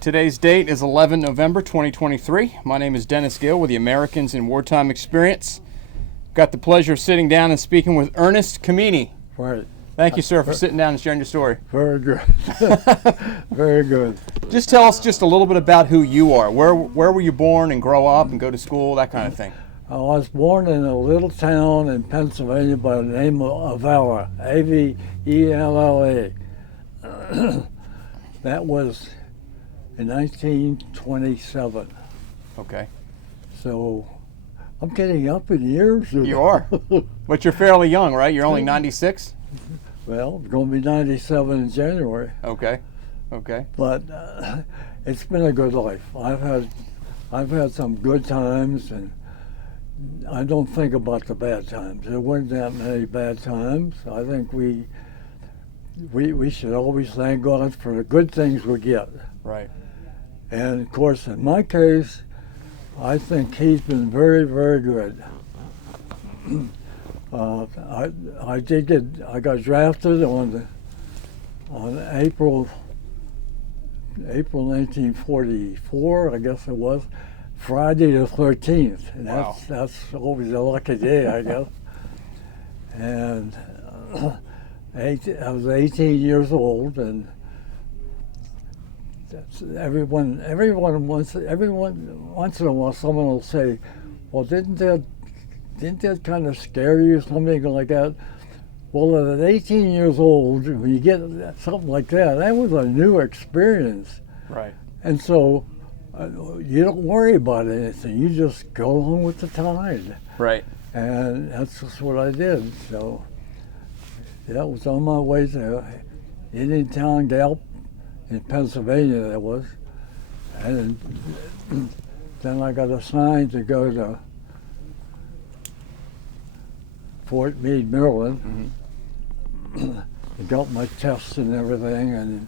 Today's date is 11 November 2023. My name is Dennis Gill with the Americans in Wartime Experience. Got the pleasure of sitting down and speaking with Ernest Comini. Right. Thank you, sir, for sitting down and sharing your story. Very good. Very good. Just tell us just a little bit about who you are. Where were you born and grow up and go to school, that kind of thing? I was born in a little town in Pennsylvania by the name of Avella, A-V-E-L-L-A. That was in 1927. Okay. So I'm getting up in years. You are. But you're fairly young, right? You're only 96? Well, it's going to be 97 in January. Okay. Okay. But it's been a good life. I've had some good times, and I don't think about the bad times. There weren't that many bad times. I think we should always thank God for the good things we get. Right. And of course, in my case, I think he's been very, very good. I got drafted on April 1944, I guess it was, Friday the 13th, and wow. that's always a lucky day, I guess. And I was 18 years old, and everyone once in a while someone will say, "Well, didn't that kind of scare you?" Something like that. Well, at 18 years old, when you get something like that, that was a new experience. Right. And so you don't worry about anything. You just go along with the tide. Right. And that's just what I did. So yeah, I was on my way to Indiantown Gap in Pennsylvania, that was. And then I got assigned to go to Fort Meade, Maryland. Mm-hmm. I got my tests and everything, and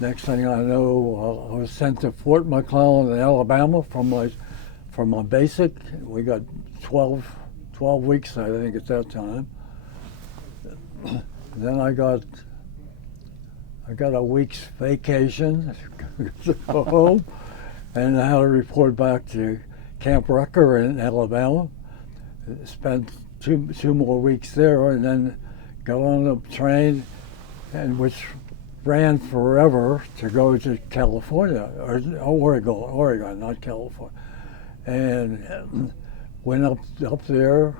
next thing I know, I was sent to Fort McClellan in Alabama for my basic. We got 12 weeks, I think, at that time. Then I got a week's vacation to go home, and I had to report back to Camp Rucker in Alabama. Spent two more weeks there, and then got on a train, and which ran forever to go to California, or Oregon, not California, and went up there.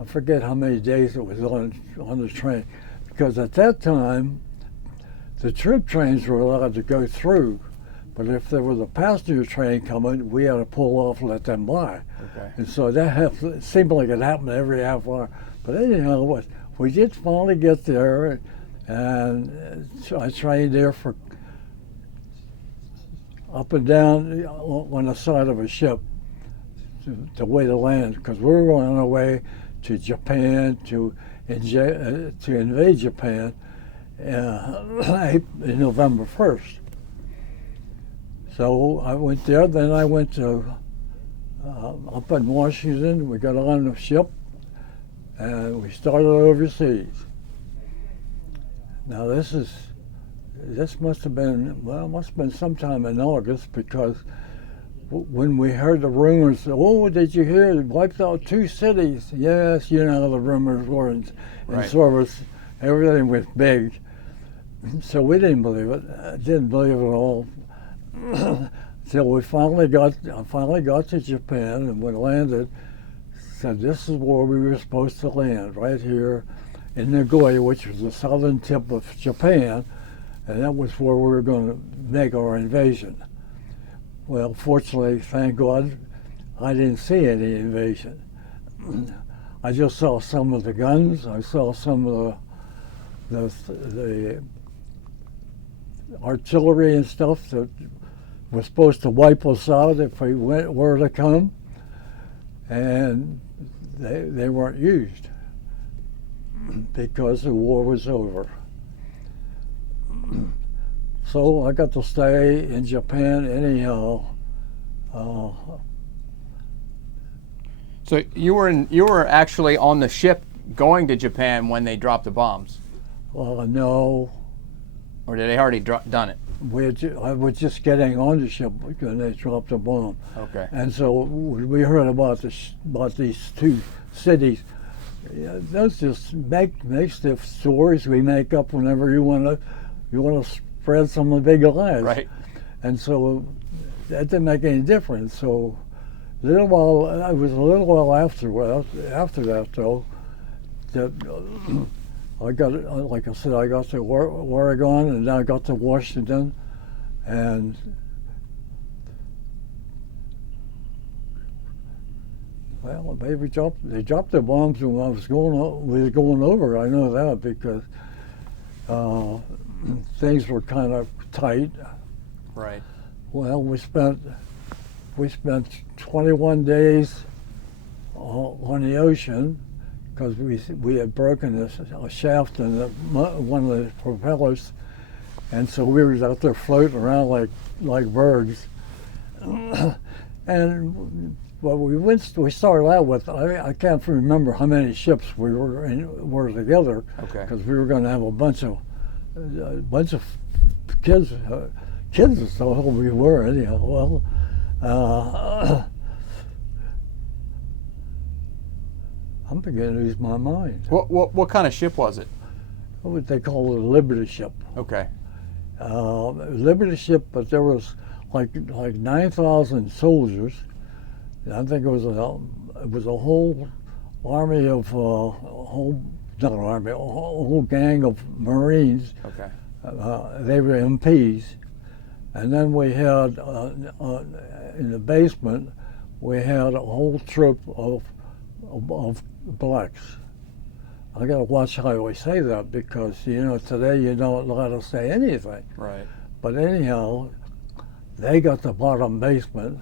I forget how many days it was on the train, because at that time the troop trains were allowed to go through, but if there was a passenger train coming, we had to pull off and let them by. Okay. And so it seemed like it happened every half hour. But anyhow, we did finally get there, and I trained there for up and down on the side of a ship to way to land, because we were on our way to Japan to invade Japan in November 1st. So I went there. Then I went to up in Washington. We got on the ship, and we started overseas. Now this must have been sometime in August, because when we heard the rumors, "Oh, did you hear they wiped out 2 cities?" Yes, you know how the rumors were, and right. So everything was big. So we didn't believe it. Didn't believe it at all. Till we finally got to Japan, and we landed. Said this is where we were supposed to land, right here in Nagoya, which was the southern tip of Japan, and that was where we were going to make our invasion. Well, fortunately, thank God, I didn't see any invasion. I just saw some of the guns. I saw some of the artillery and stuff that was supposed to wipe us out if we were to come, and they weren't used because the war was over. So I got to stay in Japan anyhow. So you were actually on the ship going to Japan when they dropped the bombs? No. Or did they already done it? I was just getting on the ship when they dropped the bomb. Okay. And so when we heard about these two cities, yeah, those just make the stories we make up whenever you want to spread some big lies. Right. And so that didn't make any difference. So a little while after that though, that I got, like I said, I got to Oregon, and then I got to Washington, and well, they dropped the bombs when we was going over. I know that because things were kind of tight. Right. Well, we spent 21 days on the ocean because we had broken a shaft in one of the propellers, and so we were out there floating around like birds. And well, we started out with, I can't remember how many ships we were together. Okay. Because we were going to have a bunch of kids. Kids is so old we were anyhow. Well, I'm beginning to lose my mind. What kind of ship was it? What would they call it? A Liberty ship. Okay. Liberty ship, but there was like 9,000 soldiers. I think it was a whole army of a whole gang of Marines. Okay. They were MPs, and then we had in the basement we had a whole troop of blacks. I got to watch how I say that because today you don't know how to say anything. Right. But anyhow, they got the bottom basement,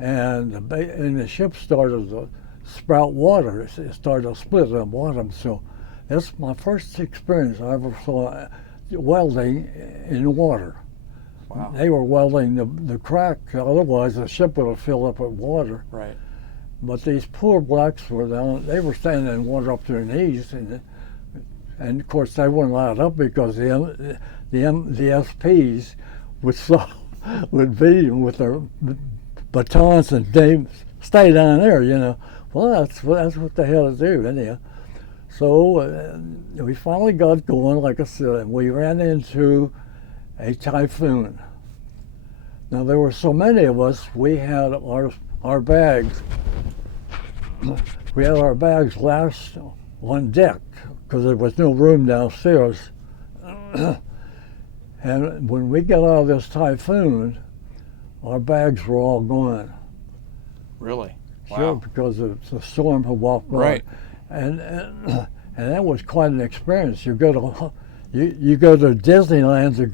and the ship started to sprout water. It started to split at the bottom. So that's my first experience I ever saw welding in water. Wow. They were welding the crack, otherwise the ship would have filled up with water. Right. But these poor blacks were down, they were standing in water up to their knees, and of course they weren't allowed up because the SPs would beat them with their batons and they stay down there, Well, that's what they had to do anyhow. So we finally got going, like I said, and we ran into a typhoon. Now there were so many of us, we had our bags. We had our bags last on deck because there was no room downstairs. And when we got out of this typhoon, our bags were all gone. Really? Wow. Sure, because the storm had walked by. Right. And that was quite an experience. You go to Disneyland to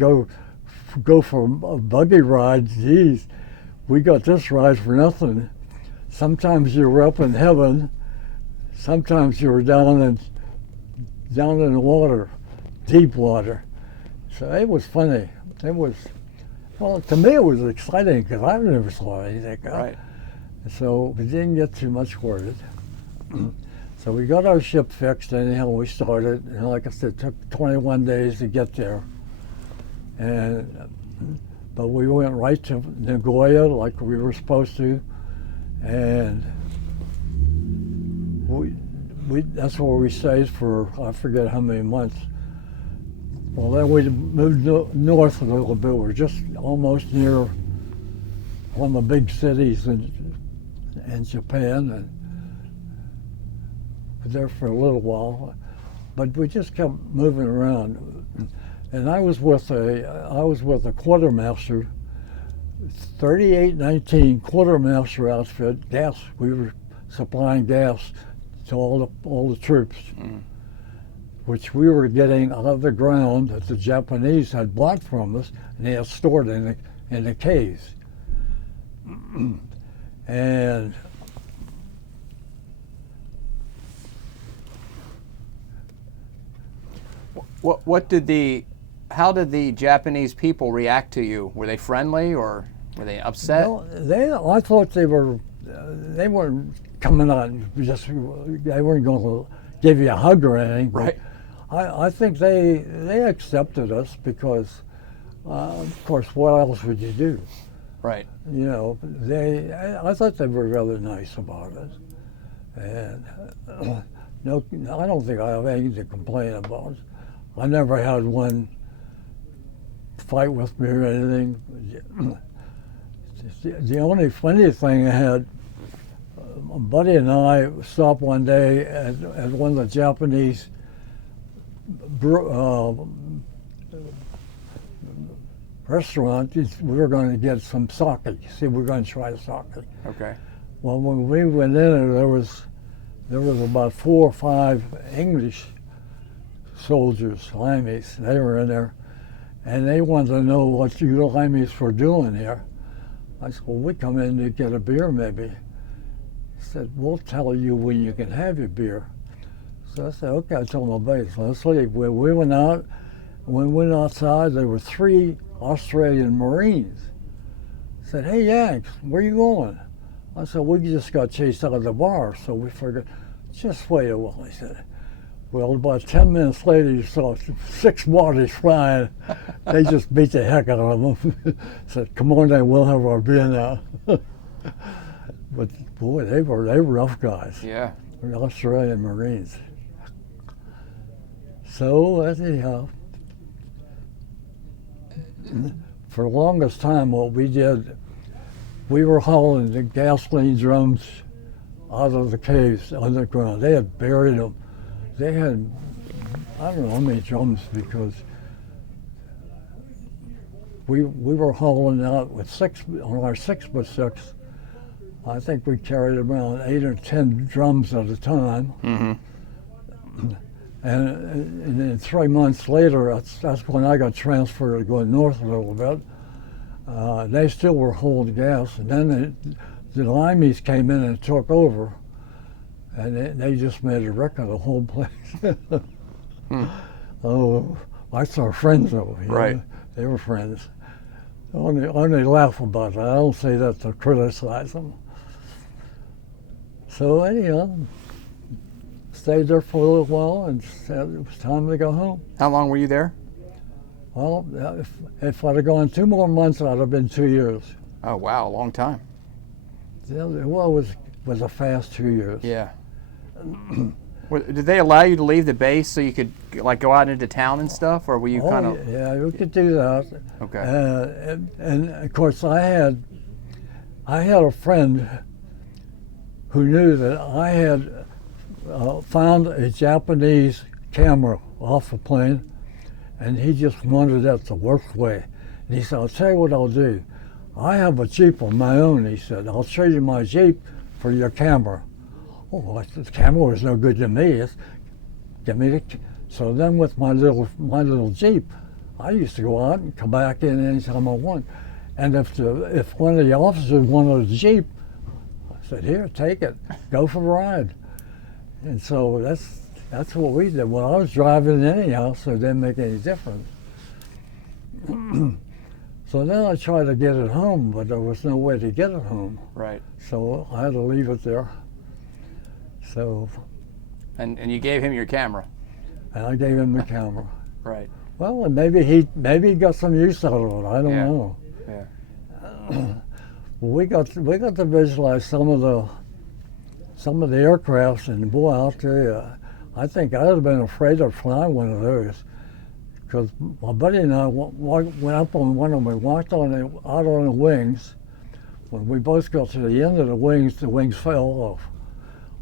go for a buggy ride. Geez, we got this ride for nothing. Sometimes you were up in heaven. Sometimes you were down in the water, deep water. So it was funny. To me it was exciting because I never saw anything. Right. So we didn't get too much for it. So we got our ship fixed anyhow. We started, and like I said, it took 21 days to get there. But we went right to Nagoya like we were supposed to, and that's where we stayed for I forget how many months. Well, then we moved north a little bit. We're just almost near one of the big cities in Japan, and we were there for a little while. But we just kept moving around. And I was with a quartermaster, 3819 quartermaster outfit. Gas. We were supplying gas to all the troops. Mm. Which we were getting out of the ground that the Japanese had bought from us, and they had stored in the caves. And how did the Japanese people react to you? Were they friendly or were they upset? No, I thought they weren't coming on they weren't going to give you a hug or anything. Right. I think they accepted us because Of course, what else would you do? Right. You know, I thought they were rather nice about it. And no, I don't think I have anything to complain about. I never had one fight with me or anything. The only funny thing I had, my buddy and I stopped one day at one of the Japanese restaurants. We were going to get some sake. See, we were going to try the sake. Okay. Well, when we went in, there was about 4 or 5 English soldiers, Limeys. They were in there, and they wanted to know what you Limeys were doing here. I said, well, we come in to get a beer, maybe. He said, we'll tell you when you can have your beer. So I said, okay. I told my buddies, let's leave. We went out. When we went outside, there were 3 Australian Marines. I said, hey, Yanks, where you going? I said, we just got chased out of the bar, so we figured, just wait a while. He said, well, about 10 minutes later, you saw 6 bodies flying. They just beat the heck out of them. Said, come on then, we'll have our beer now. But boy, they were rough guys. Yeah. They were Australian Marines. So anyhow, for the longest time, what we did, we were hauling the gasoline drums out of the caves underground. They had buried them. They had, I don't know how many drums, because we were hauling out with on our 6x6. I think we carried around 8 or 10 drums at a time. Mm-hmm. And then 3 months later, that's when I got transferred to go north a little bit. They still were holding gas, and then the Limeys came in and took over, and they just made a wreck of the whole place. Oh, that's our friends though. Right. Know? They were friends. Only laugh about it. I don't say that to criticize them. So anyhow, stayed there for a little while and said it was time to go home. How long were you there? Well, if I'd have gone 2 more months, I'd have been 2 years. Oh, wow, a long time. Well, it was a fast 2 years. Yeah. Did they allow you to leave the base so you could like go out into town and stuff, or were you kind of? Yeah, we could do that. Okay. And of course, I had a friend who knew that I had found a Japanese camera off a plane, and he just wanted that to work way. And he said, I'll tell you what I'll do. I have a Jeep of my own, he said. I'll trade you my Jeep for your camera. Oh, the camera was no good to me. Give me the. So then with my little Jeep, I used to go out and come back in anytime I want. And if one of the officers wanted a Jeep, I said, here, take it, go for a ride. And so that's what we did. Well, I was driving anyhow, so it didn't make any difference. So then I tried to get it home, but there was no way to get it home. Right. So I had to leave it there. So. And you gave him your camera. And I gave him the camera. Right. Well, and maybe he got some use out of it. I don't know. Yeah. We got to visualize some of the aircrafts, and boy, I'll tell you, I think I'd have been afraid to fly one of those, because my buddy and I went up on one of them. We walked out on the wings. When we both got to the end of the wings fell off.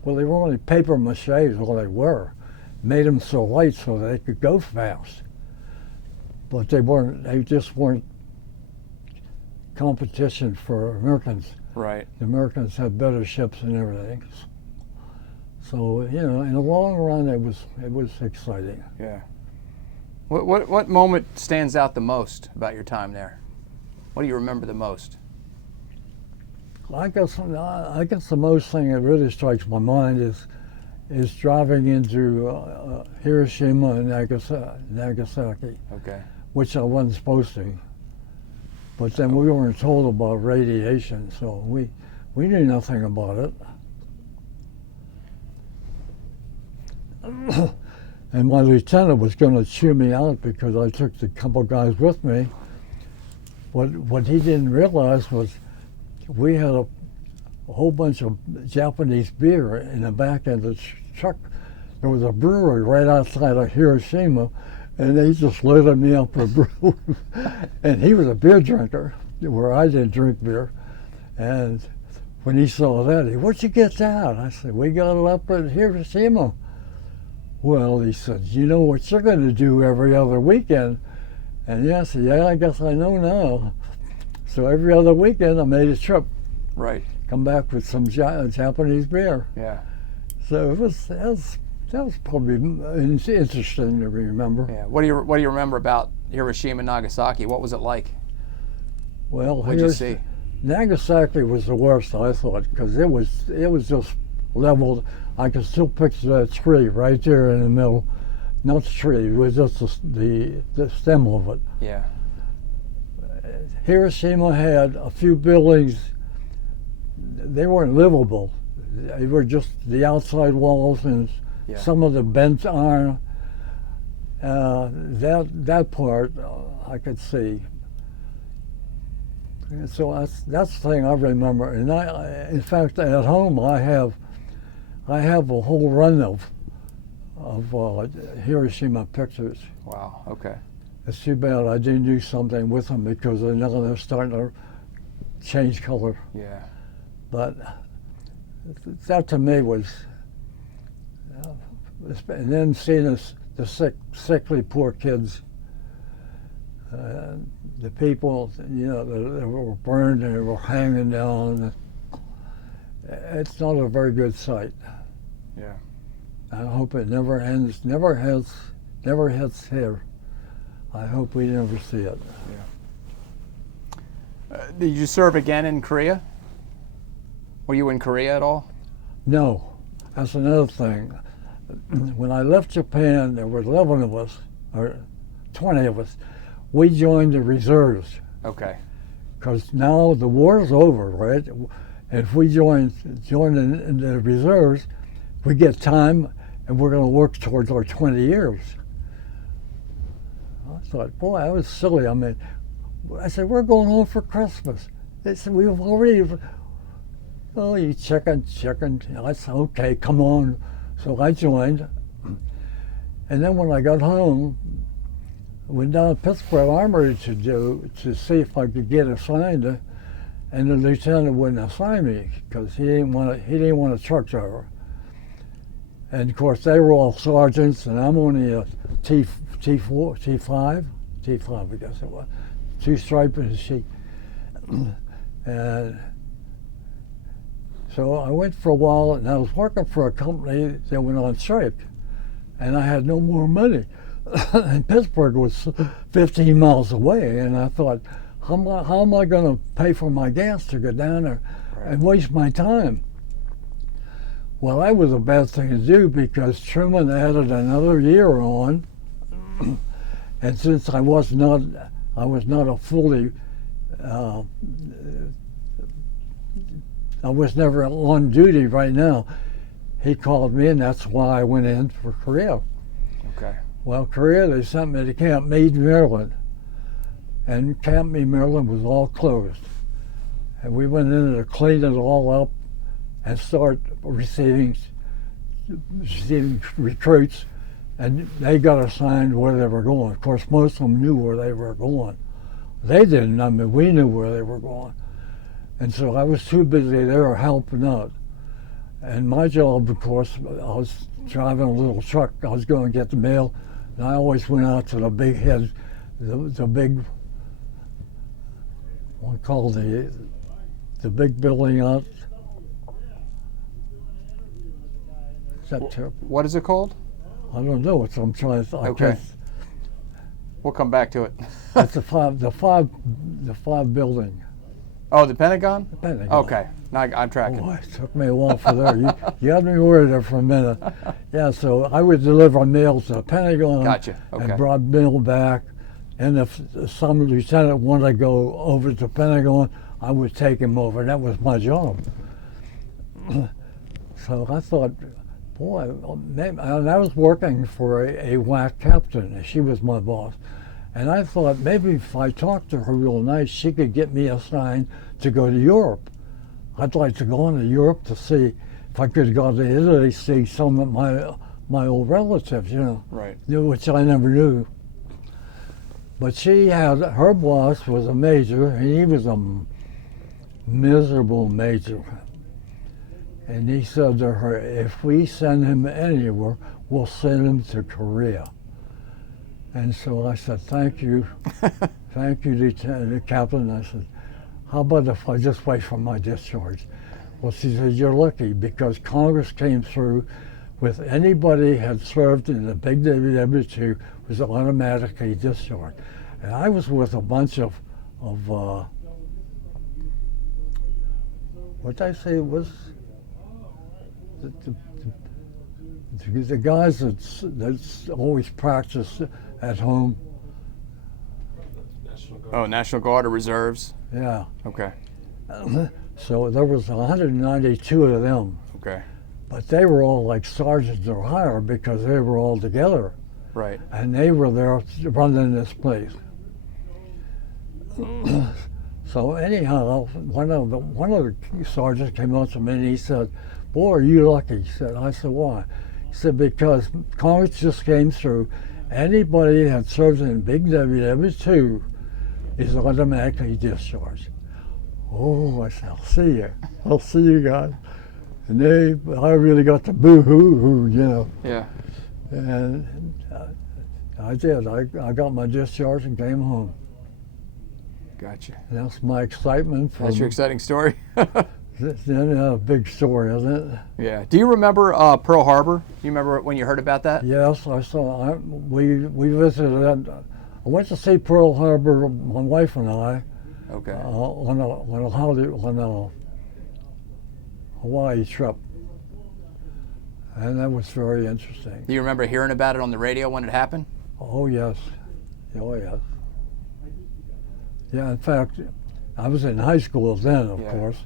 Well, they were only paper mache, is all they were. Made them so light so they could go fast. But they just weren't competition for Americans. Right. The Americans had better ships and everything. So, you know, in the long run, it was exciting. Yeah. What moment stands out the most about your time there? What do you remember the most? I guess the most thing that really strikes my mind is driving into Hiroshima and Nagasaki. Okay. Which I wasn't supposed to. But then we weren't told about radiation, so we knew nothing about it. And my lieutenant was going to chew me out because I took the couple guys with me, what he didn't realize was we had a whole bunch of Japanese beer in the back end of the truck. There was a brewery right outside of Hiroshima, and they just loaded me up with brew. And he was a beer drinker, where I didn't drink beer. And when he saw that, where'd you get that? I said, we got it up at Hiroshima. Well, he said, you know what you're going to do every other weekend? And I said, yeah, I guess I know now. So every other weekend I made a trip. Right. Come back with some Japanese beer. Yeah. So that was probably interesting to remember. Yeah. What do you remember about Hiroshima and Nagasaki? What was it like? Well, what did you see? Nagasaki was the worst, I thought, because it was just leveled. I can still picture that tree right there in the middle. Not the tree, it was just the stem of it. Yeah. Hiroshima had a few buildings. They weren't livable. They were just the outside walls and some of the bent iron. That part I could see. And so that's the thing I remember. And in fact, at home I have a whole run of Hiroshima pictures. Wow. Okay. It's too bad I didn't do something with them because now they're starting to change color. Yeah. But that to me was, and then seeing the sickly poor kids, the people, that were burned and they were hanging down. It's not a very good sight. Yeah. I hope it never ends, never hits here. I hope we never see it. Yeah. Did you serve again in Korea? Were you in Korea at all? No, that's another thing. When I left Japan, there were 11 of us, or 20 of us. We joined the reserves. Okay. Because now the war's over, right? If we join in the reserves, we get time, and we're going to work towards our 20 years. I thought, boy, that was silly. I mean, I said, we're going home for Christmas. They said, we've already, oh, you checking. I said, okay, come on. So I joined. And then when I got home, went down to Pittsburgh Armory to see if I could get assigned, and the lieutenant wouldn't assign me because he didn't want a truck driver. And of course they were all sergeants, and I'm only a T5, I guess it was, two-stripe and a sheet. And so I went for a while, and I was working for a company that went on strike, and I had no more money. And Pittsburgh was 15 miles away, and I thought, how am I going to pay for my gas to go down there and waste my time? Well, that was a bad thing to do because Truman added another year on, and since I was not a fully, I was never on duty right now. He called me, and that's why I went in for Korea. Okay. Well, Korea, they sent me to Camp Meade, Maryland. And Camp Meade, Maryland was all closed. And we went in to clean it all up and start receiving recruits. And they got assigned where they were going. Of course, most of them knew where they were going. They didn't, I mean, we knew where they were going. And so I was too busy there helping out. And my job, of course, I was driving a little truck. I was going to get the mail. And I always went out to the big head, the big, what called the big building out. Is that terrible? What is it called? I don't know what I'm trying to. Okay. We'll come back to it. It's the five building. Oh, the Pentagon? The Pentagon. Okay. Now I'm tracking. Oh, it took me a while for there. You had me worried there for a minute. Yeah, so I would deliver mail to the Pentagon. Gotcha. Okay. And brought mail back. And if some lieutenant wanted to go over to the Pentagon, I would take him over. That was my job. So I thought, boy, and I was working for a WAC captain. She was my boss. And I thought maybe if I talked to her real nice, she could get me assigned to go to Europe. I'd like to go into Europe to see if I could go to Italy, see some of my old relatives, Right. which I never knew. But her boss was a major, and he was a miserable major. And he said to her, if we send him anywhere, we'll send him to Korea. And so I said, thank you, Lieutenant Captain. I said, how about if I just wait for my discharge? Well, she said, you're lucky, because Congress came through with anybody had served in the big WW2 was automatically discharged. And I was with a bunch of what did I say it was? The guys that's always practice at home. National Guard or reserves? Yeah. Okay. So there was 192 of them. Okay. But they were all like sergeants or higher because they were all together. Right. And they were there running this place. So anyhow, one of the sergeants came up to me and he said, boy, are you lucky? He said, I said, why? He said, because Congress just came through. Anybody that serves in big WW2 is automatically discharged. Oh, I said, I'll see you guys. And I really got the boo-hoo, Yeah. And I did. I got my discharge and came home. Gotcha. And that's my excitement. That's your exciting story? That's a big story, isn't it? Yeah. Do you remember Pearl Harbor? Do you remember when you heard about that? Yes, I saw. We visited that. I went to see Pearl Harbor, my wife and I, Okay. on a Hawaii trip, and that was very interesting. Do you remember hearing about it on the radio when it happened? Oh yes, oh yes. Yeah, in fact, I was in high school then, of course,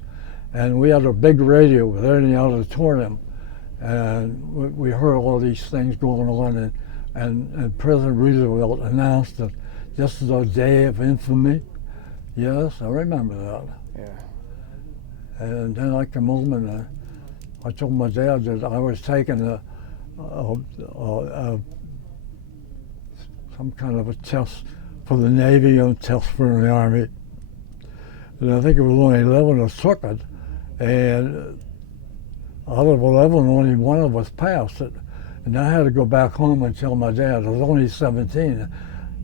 and we had a big radio with any auditorium, and we heard all these things going on, and President Roosevelt announced that this is a day of infamy. Yes, I remember that. Yeah. And then I came home and I told my dad that I was taking some kind of a test for the Navy and test for the Army. And I think it was only 11 of us took it, and out of 11, only one of us passed it. And I had to go back home and tell my dad, I was only 17,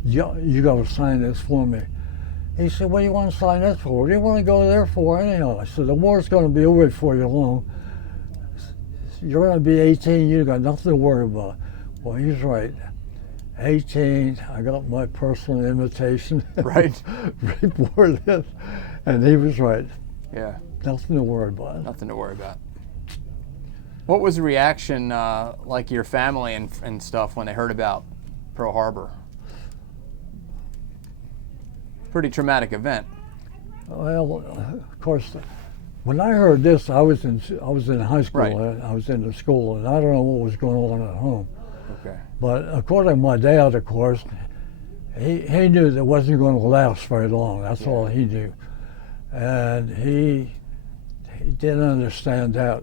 you got to sign this for me. He said, what do you want to sign this for? What do you want to go there for anyhow? I said, the war's going to be over before you long. You're going to be 18, you got nothing to worry about. Well, he's right. 18, I got my personal invitation. Right. Before this, and he was right. Yeah. Nothing to worry about. Nothing to worry about. What was the reaction like your family and stuff when they heard about Pearl Harbor? Pretty traumatic event. Well, of course, when I heard this, I was in high school. Right. I was in the school, and I don't know what was going on at home. Okay. But according to my dad, of course, he knew that it wasn't going to last very long. That's all he knew, and he didn't understand that.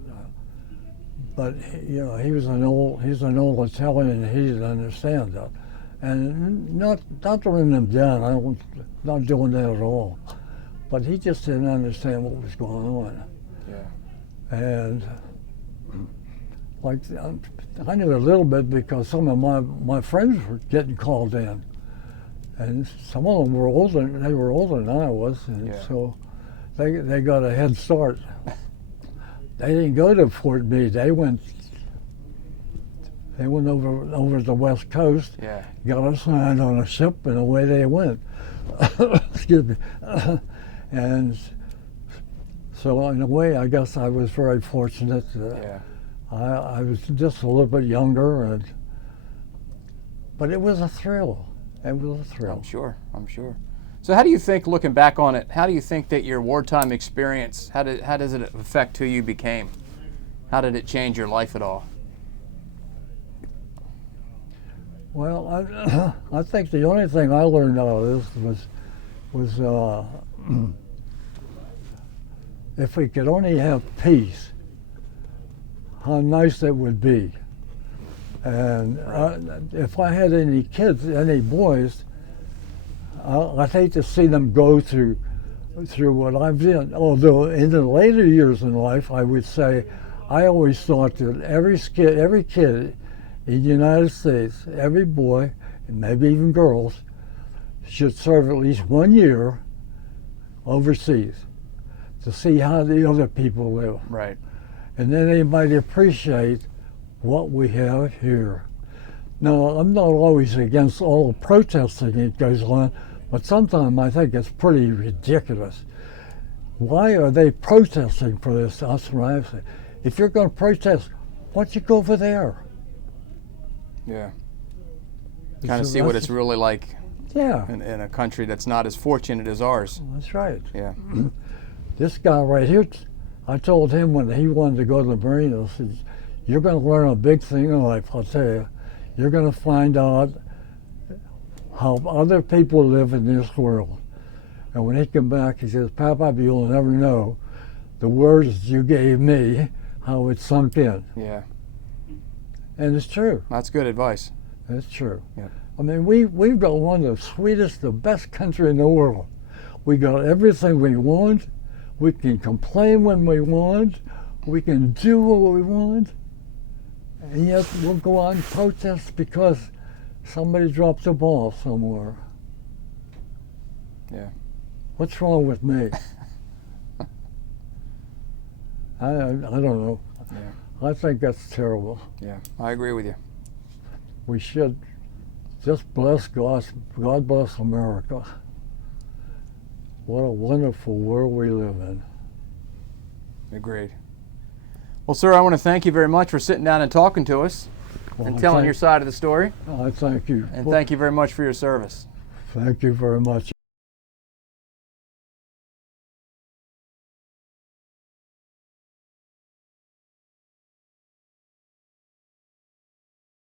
But he's an old Italian, and he didn't understand that. And not throwing them down. I'm not doing that at all. But he just didn't understand what was going on. Yeah. And like I knew a little bit because some of my friends were getting called in, and some of them were older. They were older than I was, and so they got a head start. They didn't go to Fort Meade. They went over the West Coast. Yeah. Got assigned on a ship, and away they went. Excuse me. And so in a way, I guess I was very fortunate. I was just a little bit younger, but it was a thrill. It was a thrill. I'm sure. So how do you think, looking back on it, how do you think that your wartime experience, how does it affect who you became? How did it change your life at all? Well, I think the only thing I learned out of this was if we could only have peace, how nice it would be. And if I had any kids, any boys, I'd hate to see them go through what I've done. Although in the later years in life, I would say, I always thought that every kid in the United States, every boy, and maybe even girls, should serve at least 1 year overseas to see how the other people live. Right. And then they might appreciate what we have here. Now, I'm not always against all the protesting that goes on, but sometimes I think it's pretty ridiculous. Why are they protesting for this? That's what I say. If you're going to protest, why don't you go over there? Yeah. Kind of see what it's really like Yeah. in a country that's not as fortunate as ours. That's right. Yeah. This guy right here, I told him when he wanted to go to the Marine, I said, you're going to learn a big thing in life, I'll tell you. You're going to find out how other people live in this world. And when he came back, he says, Papa, you'll never know the words you gave me, how it sunk in. Yeah. And it's true. That's good advice. It's true. Yeah. I mean, we've got one of the sweetest, the best country in the world. We got everything we want. We can complain when we want. We can do what we want. And yet we'll go out and protest because somebody dropped a ball somewhere. Yeah. What's wrong with me? I don't know. Yeah. I think that's terrible. Yeah. I agree with you. We should just bless God bless America. What a wonderful world we live in. Agreed. Well, sir, I want to thank you very much for sitting down and talking to us Well, and telling your side of the story. I thank you. And thank you very much for your service. Thank you very much.